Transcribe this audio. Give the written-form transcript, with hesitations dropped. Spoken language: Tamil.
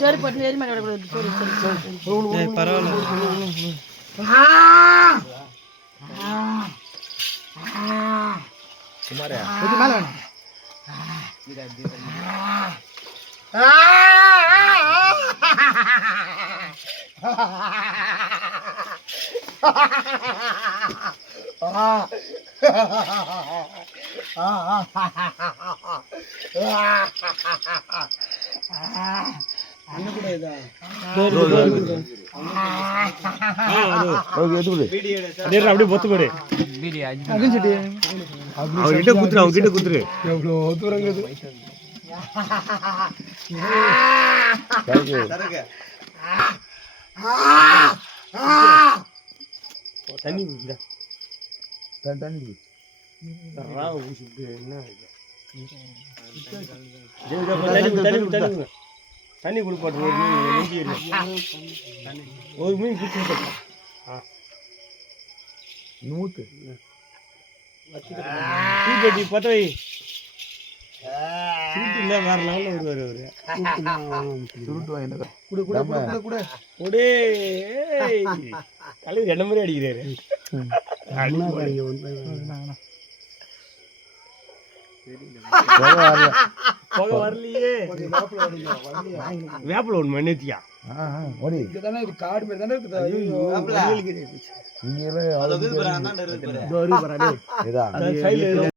சரி போட்டு ஏறி மாடி விடக்கூடாது. பரவாயில்ல. குமாரே அப்படியே பொத்து போடு. அவர்கிட்ட குத்துரு, அவர்கிட்ட குத்துரு. எவ்வளவு தூரம் தண்ணி தண்ணி தண்ணி கொடுப்பாட்டு ஒரு மீன் நூத்து தீப்பெட்டி பத்த வை. வேற லெவலில் வருவார் அவரு. தலைவர் என்ன மாதிரி அடிக்கிறாரு. போக வரலையே. வேப்பில ஒன்று மண்ணியா காடு மாதிரி தானே இருக்குது.